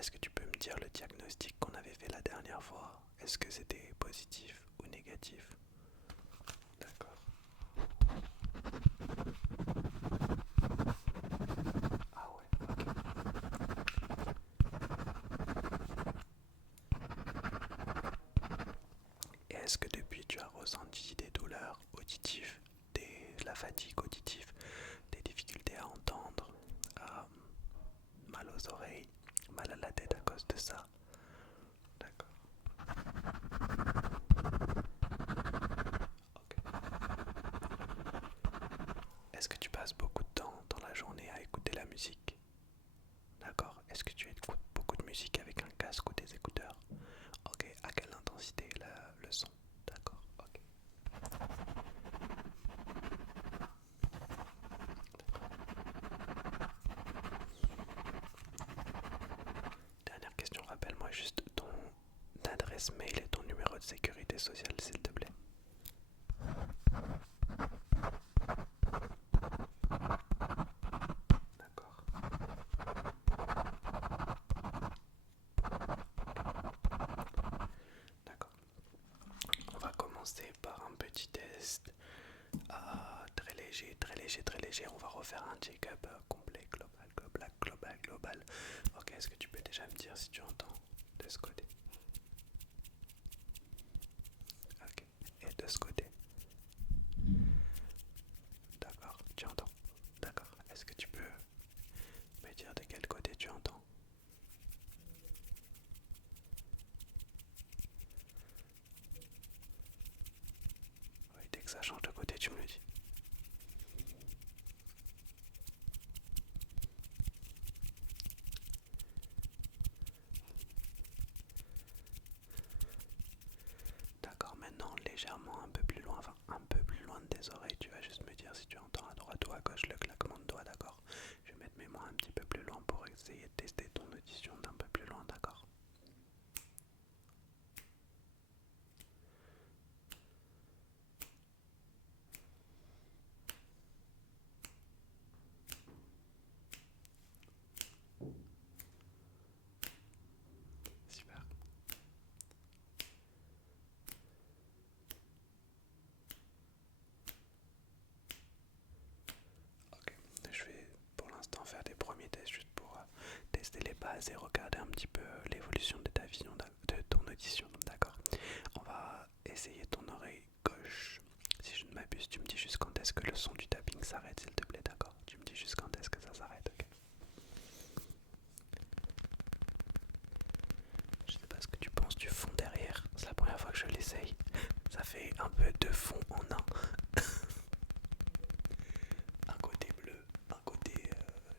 est-ce que tu peux me dire le diagnostic qu'on avait fait la dernière fois? Est-ce que c'était positif ou négatif? D'accord. Ah ouais, ok. Et est-ce que depuis tu as ressenti des douleurs auditives, la fatigue auditive, des difficultés à entendre, mal aux oreilles, mal à la tête à cause de ça? D'accord. Ok. Est-ce que tu passes beaucoup de temps dans la journée à écouter la musique? D'accord. Est-ce que tu écoutes beaucoup de musique avec un casque ou des écouteurs? Ok. À quelle intensité le son? D'accord. Ok. Dernière question, rappelle-moi juste ton adresse mail et ton numéro de sécurité sociale, s'il te plaît. D'accord. D'accord. On va commencer par un petit test très léger, très léger, très léger. On va refaire un check-up complet, global, global, global, global. Ok, est-ce que tu peux déjà me dire si tu entends de ce côté? Ok. Et de ce côté? D'accord, tu entends. D'accord. Est-ce que tu peux me dire de quel côté tu entends? Oui, dès que ça change de côté, tu me le dis. D'accord, maintenant légèrement un peu plus loin, enfin un peu plus loin de tes oreilles, tu vas juste me dire si tu entends à droite ou à gauche le claquement de doigts, d'accord? Je vais mettre mes mains un petit peu plus loin pour essayer de tester ton audition d'un peu plus loin, d'accord? Super. Ok, je vais pour l'instant faire des premiers tests juste pour tester les bases et regarder un petit peu l'évolution de ta vision, de ton audition, d'accord? On va essayer ton oreille gauche. Si je ne m'abuse, tu me dis juste quand est-ce que le son du tapping s'arrête, s'il te plaît, d'accord? Tu me dis juste quand est-ce que ça s'arrête, ok? Je sais pas ce que tu penses du fond derrière. C'est la première fois que je l'essaye. Ça fait un peu de fond en un. Un côté bleu, un côté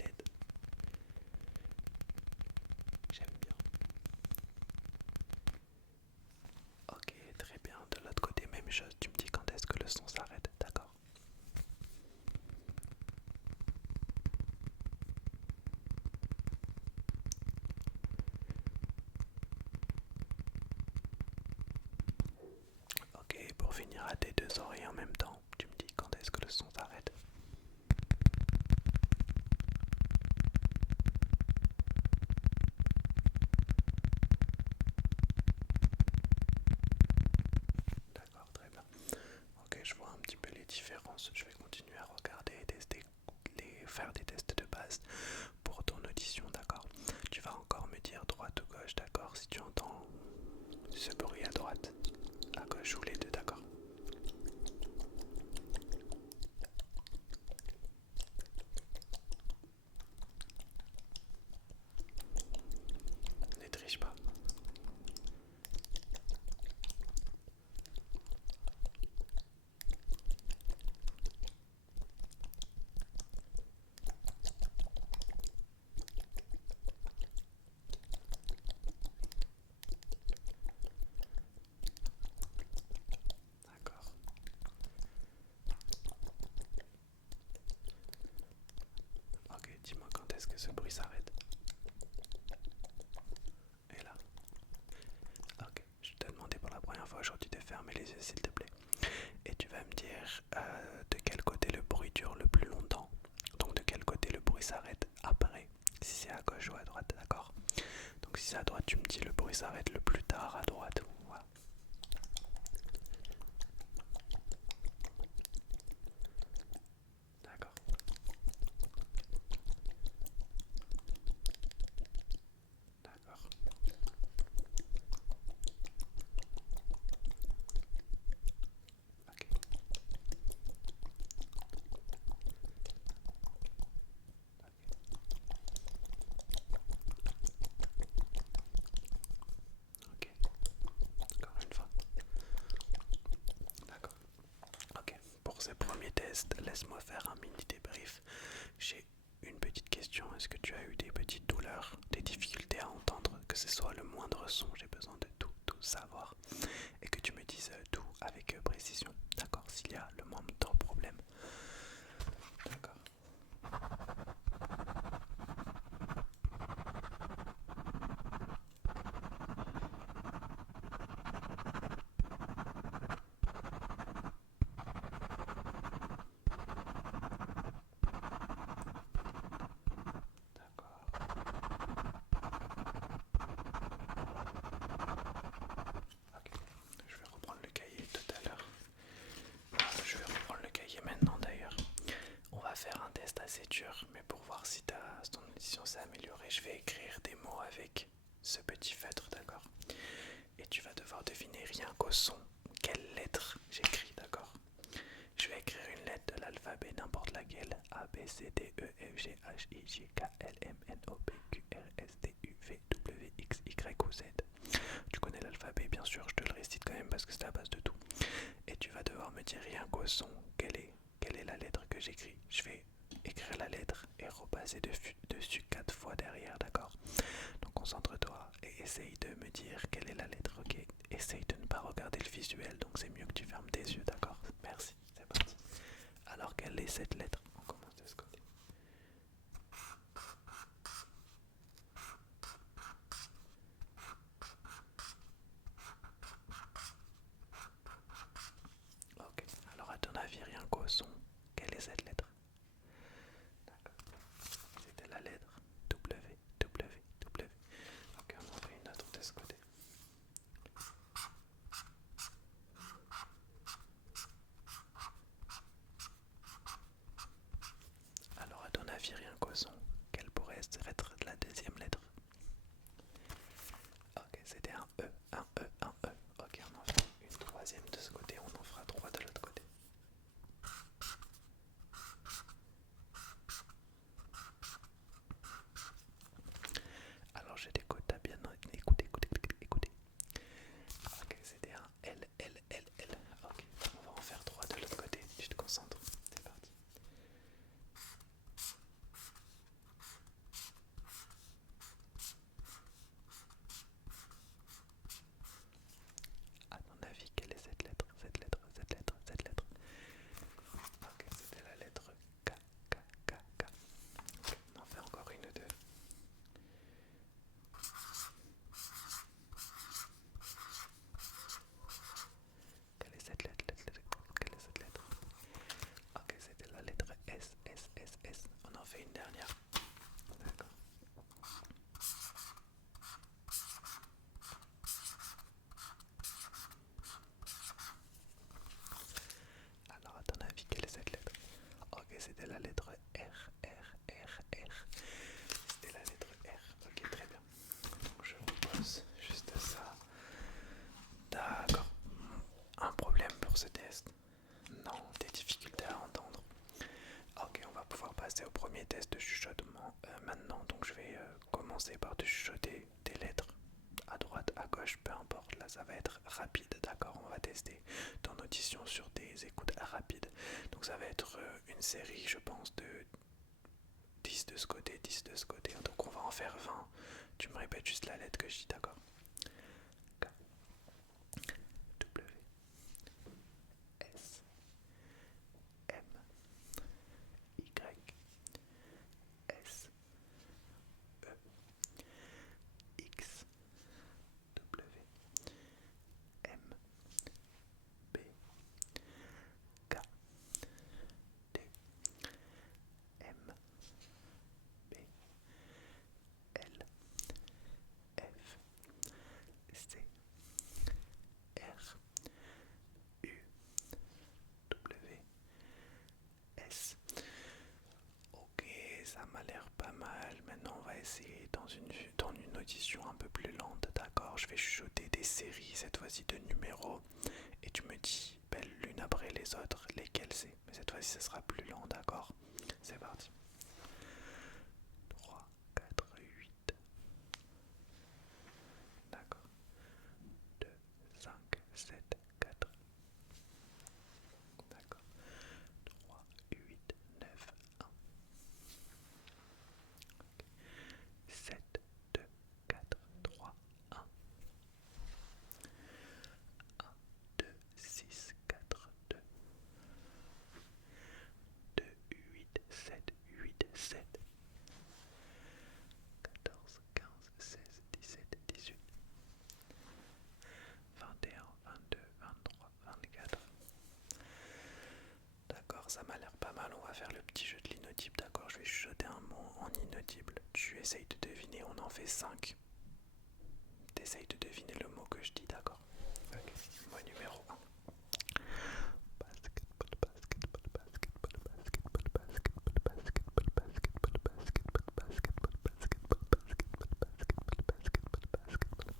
LED. J'aime bien. Ok, très bien. De l'autre côté, même chose. Tu me dis quand est-ce que le son s'arrête, d'accord? Ok, pour finir à tes deux oreilles en même temps, tu me dis quand est-ce que le son s'arrête? D'accord, très bien. Ok, je vois un petit peu les différences. Je vais continuer à regarder et tester, faire des tests de base pour ton audition, d'accord? Tu vas encore me dire droite ou gauche, d'accord? Si tu entends ce bruit à droite, à gauche ou les deux, d'accord? Ne triche pas. D'accord. Ok, dis-moi quand est-ce que ce bruit s'arrête. Et là. Ok, je t'ai demandé pour la première fois aujourd'hui de fermer les yeux, s'il te plaît. Et tu vas me dire de quel côté le bruit dure le plus longtemps. Donc de quel côté le bruit s'arrête après. Si c'est à gauche ou à droite, d'accord? Donc Donc si c'est à droite, tu me dis le bruit s'arrête le plus tard à droite. Voilà. D'accord. D'accord. Ok. Ok. Encore une fois. D'accord. Ok. Pour ces premiers tests, laisse-moi faire un mini débrief. J'ai une petite question. Est-ce que tu as eu des petites douleurs, des difficultés à entendre, que ce soit le moindre son? J'ai besoin de tout savoir et que tu me dises tout avec précision. D'accord? S'il y a le moindre problème. D'accord. D'accord. Ok. Je vais reprendre le cahier tout à l'heure. Je vais reprendre le cahier maintenant d'ailleurs. On va faire un test assez dur, mais pour voir si ton audition s'est améliorée, je vais écrire des mots avec ce petit feutre, d'accord? Et tu vas devoir deviner rien qu'au son quelle lettre j'écris, d'accord? Je vais écrire une lettre de l'alphabet, n'importe laquelle. A, B, C, D, E, F, G, H, I, J, K, L, M, N, O, P, Q, R, S, T, U, V, W, X, Y ou Z. Tu connais l'alphabet, bien sûr, je te le récite quand même parce que c'est la base de tout. Et tu vas devoir me dire rien qu'au son quelle est la lettre que j'écris. Je vais écrire la lettre et repasser dessus 4 fois derrière, d'accord? Donc concentre-toi et essaye de me dire quelle est la lettre, ok? Essaye de ne pas regarder le visuel, donc c'est mieux que tu fermes tes yeux, d'accord? Merci, c'est parti. Alors quelle est cette lettre? On commence de ce côté. Ok, alors à ton avis, rien qu'au son, quelle est cette lettre? D'accord. C'était la lettre W, W, W. Ok, on en fait une autre de ce côté. Alors à ton avis, rien qu'au son, quelle pourrait être la deuxième lettre? Ok, c'était un E, un E, un E. Ok, on en fait une troisième de ce côté, on en fera trois de l'autre côté. Alors je t'écoute, t'as bien écouté, écoutez. Ok, c'était un L, L, L, L. Ok, on va en faire trois de l'autre côté, tu te concentres, c'est parti. À ton avis, quelle est cette lettre? Cette lettre, cette lettre, cette lettre. Ok, c'était la lettre K, K, K, K. Ok, on en fait encore une ou deux. Quelle est cette lettre? Quelle est cette lettre? Ok, c'était la lettre S, S, S, S. On en fait une dernière. D'accord. Alors, à ton avis, quelle est cette lettre? Ok, c'était la lettre R, R, R, R. C'était la lettre R. Ok, très bien. Donc, je repose juste ça. D'accord. Un problème pour ce test? Non, des difficultés à entendre. Ok, on va pouvoir passer au premier test de chuchotement maintenant. Donc, je vais commencer par te chuchoter des lettres à droite, à gauche, peu importe. Là, ça va être rapide, d'accord? On va tester ton audition sur des écoutes rapides. Donc, ça va être une série, je pense, de 10 de ce côté, 10 de ce côté. Donc, on va en faire 20. Tu me répètes juste la lettre que je dis, d'accord? K, W, S, M, Y, S, E, X, W, M, B, K, D, M, B, L, F, ça m'a l'air pas mal. Maintenant, on va essayer dans une audition un peu plus lente, d'accord? Je vais chuchoter des séries, cette fois-ci de numéros, et tu me dis, ben, l'une après les autres, lesquelles c'est. Mais cette fois-ci, ce sera plus lent, d'accord? C'est parti. 3, 4, 8. D'accord. 2, 5, 7, 4. D'accord. 3, 8, 9, 1. 7, 2, 4, 3, 1. 1, 2, 6, 4, 2. 2, 8, 7, 8, 7. 14, 15, 16, 17, 18. 21, 22, 23, 24. D'accord, ça m'a l'air pas mal. On va faire le petit jeu de l'inaudible, d'accord? Je vais chuchoter un mot en inaudible. Tu essayes de deviner, on en fait 5. Tu essayes de deviner le mot que je dis, d'accord? Ok. Mot numéro 1. Basketball, basketball, basketball, basketball, basketball, basketball, basketball, basketball, basketball, basketball, basketball, basketball, basketball, basketball.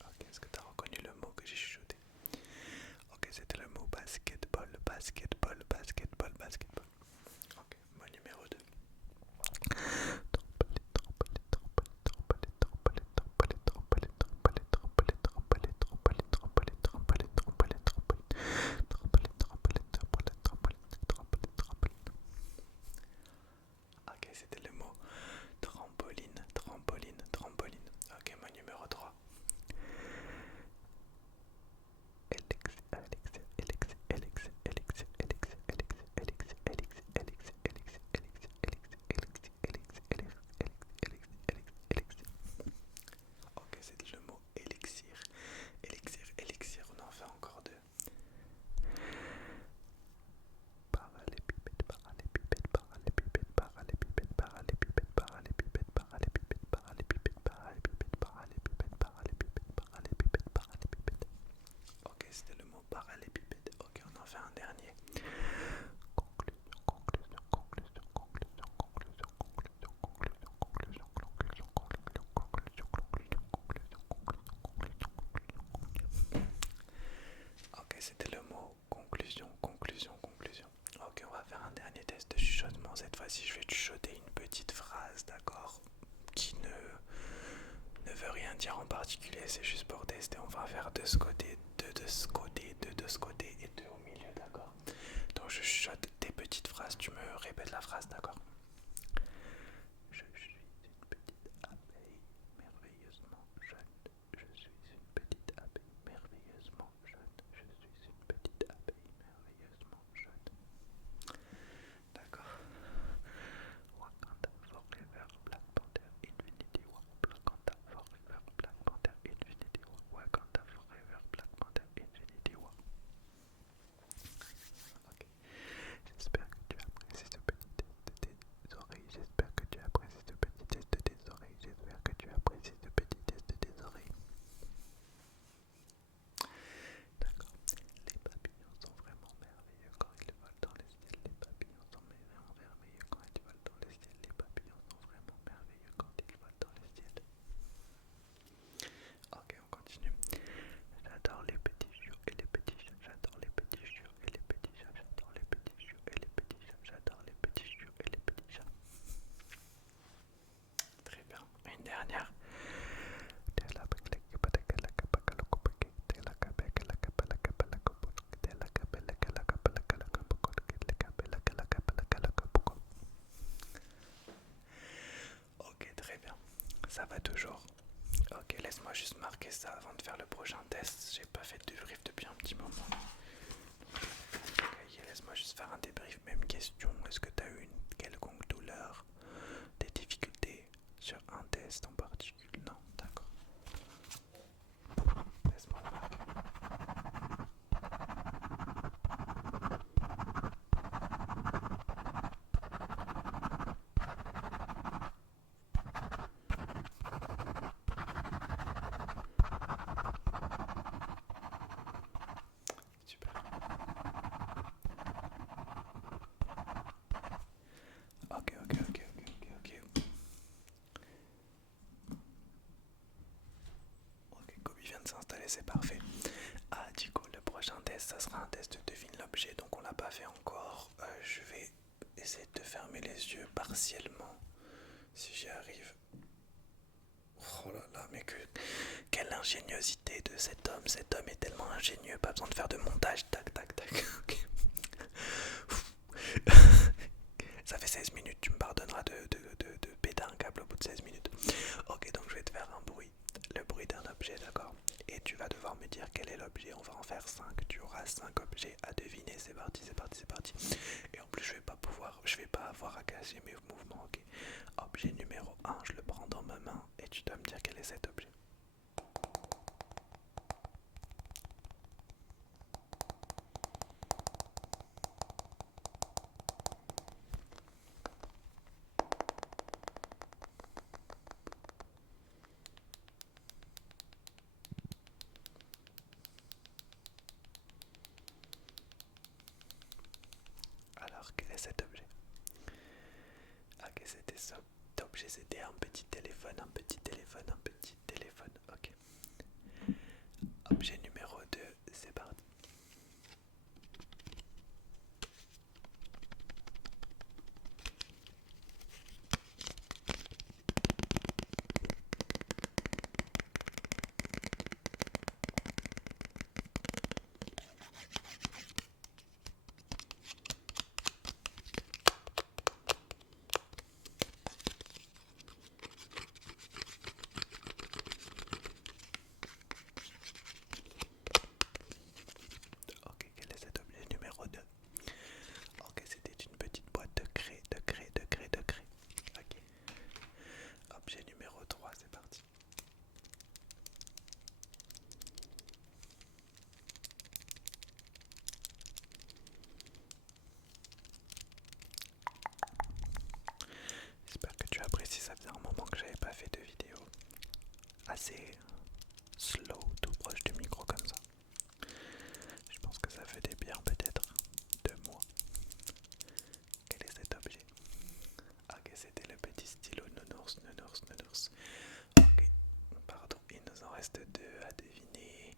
Ok, est-ce que tu as reconnu le mot que j'ai chuchoté? Ok, c'était le mot basketball, basketball, basketball, basketball. Ok, mot numéro 2. Ok, c'était le mot trampoline, trampoline, trampoline. Ok, mot numéro 3. Ok, c'est le mot élixir. Élixir, élixir, on en fait encore 2. Parallépipède, parallépipède, parallépipède, parallépipède, parallépipède, parallépipède, parallépipède, parallépipède, parallépipède, parallépipède, parallépipède, parallépipède, parallépipède. Ok, c'était le mot parallépipède. Ok, on en fait un dernier. Conclusion, conclusion, conclusion, conclusion, conclusion, conclusion, conclusion, conclusion, conclusion, conclusion, conclusion, conclusion, conclusion, conclusion. Ok, c'était le mot conclusion, conclusion, conclusion. Ok, on va faire un dernier test de chuchotement. Cette fois-ci, je vais chuchoter une petite phrase, d'accord? Qui ne veut rien dire en particulier, c'est juste pour tester. On va faire de ce côté, de ce côté, de ce côté et deux au milieu, d'accord? Donc je chuchote des petites phrases, tu me répètes la phrase, d'accord? Je suis une petite abeille merveilleusement jeune. Je suis une petite abeille merveilleusement jeune. Je suis une petite abeille merveilleusement jeune. D'accord. Wakanda Forever, Black Panther, Infinity War. Wakanda Forever, Black Panther, Infinity War. Wakanda Forever, Black Panther, Infinity War. Ok. J'espère que tu apprécies ce petit test de tes oreilles. J'espère que tu apprécies ce petit test de tes oreilles. J'espère que tu apprécies ce petit test de tes oreilles. D'accord. Les papillons sont vraiment merveilleux quand ils volent dans le ciel. Les papillons sont vraiment merveilleux quand ils volent dans le ciel. Les papillons sont vraiment merveilleux quand ils volent dans le ciel. Ok, on continue. J'adore les petits chiots et les petits chats. J'adore les petits chiots et les petits chats. J'adore les petits chiots et les petits chats. J'adore les petits chiots et les petits chats. Très bien. Une dernière. Ok, très bien. Ça va toujours. Ok, laisse-moi juste marquer ça avant de faire le prochain test. J'ai pas fait de débrief depuis un petit moment. Ok, laisse-moi juste faire un débrief. Même question. Est-ce que tu as eu une quelconque douleur, des difficultés sur un test en particulier? Non, d'accord. Laisse-moi le marquer. Super. Ok, ok, ok, parfait, c'est parfait. Ah, du coup, le prochain test, ça sera un test de devine l'objet, donc on l'a pas fait encore. Je vais essayer de fermer les yeux partiellement, si j'y arrive. Oh là là, mais quelle ingéniosité de cet homme est tellement ingénieux, pas besoin de faire de montage, tac tac tac. Okay. Ça fait 16 minutes, tu me pardonneras de péter un câble au bout de 16 minutes. Ok, donc je vais te faire un bruit, le bruit d'un objet, d'accord? Et tu vas devoir me dire quel est l'objet, on va en faire 5, tu auras 5 objets à deviner, c'est parti, c'est parti, c'est parti. Et en plus je vais pas avoir à cacher mes mouvements, ok? Objet numéro 1, je le prends dans ma main et tu dois me dire quel est cet objet. Alors, quel est cet objet? Ok, c'était ça. Cet objet, c'était un petit téléphone, un petit téléphone, un petit téléphone. Ok. Objet numéro 2, c'est parti. Ok, quel est cet objet numéro 2? Ok, c'était une petite boîte de craie, de craie, de craie, de craie. Ok. Objet numéro 3, c'est parti. J'espère que tu apprécies, ça faisait un moment que j'avais pas fait de vidéo assez slow, tout proche du micro comme ça. Je pense que ça fait des bien peut-être 2 mois. Quel est cet objet? Ok, c'était le petit stylo nounours, nounours, nounours. Ok, pardon, il nous en reste 2 à deviner.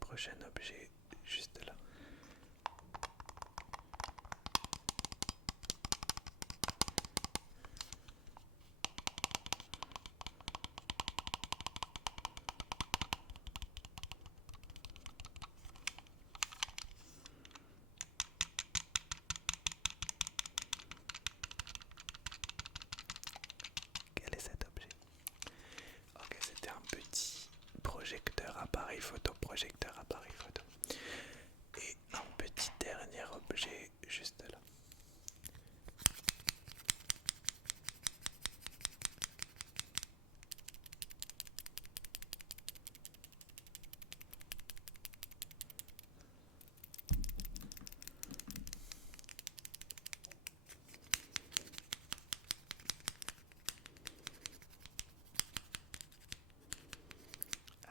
Prochain objet, juste là. Quel est cet objet? Ok, c'était un petit projecteur appareil photo, projecteur appareil photo. Et un petit dernier objet juste là.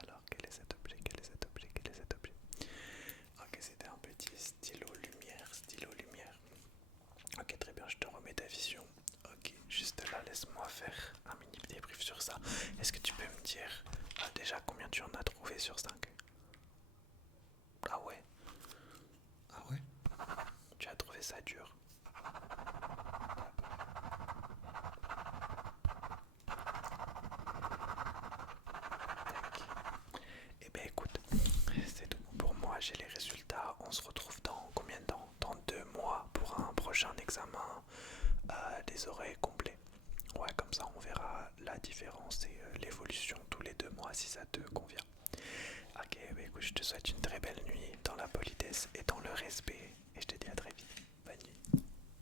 Alors, quel est cet objet? Quel est cet objet? Quel est cet objet? Ok, c'était un petit stylo lumière, stylo lumière. Ok, très bien, je te remets ta vision. Ok, juste là, laisse-moi faire un mini débrief sur ça. Est-ce que tu peux me dire déjà combien tu en as trouvé sur 5? Ah ouais? Ah ouais? Tu as trouvé ça dur? Eh ben écoute, c'est tout pour moi, j'ai les résultats. On se retrouve dans combien de temps? Dans 2 mois pour un prochain examen des oreilles complet. Ouais, comme ça on verra la différence et l'évolution tous les 2 mois si ça te convient. Ok, bah écoute, je te souhaite une très belle nuit dans la politesse et dans le respect.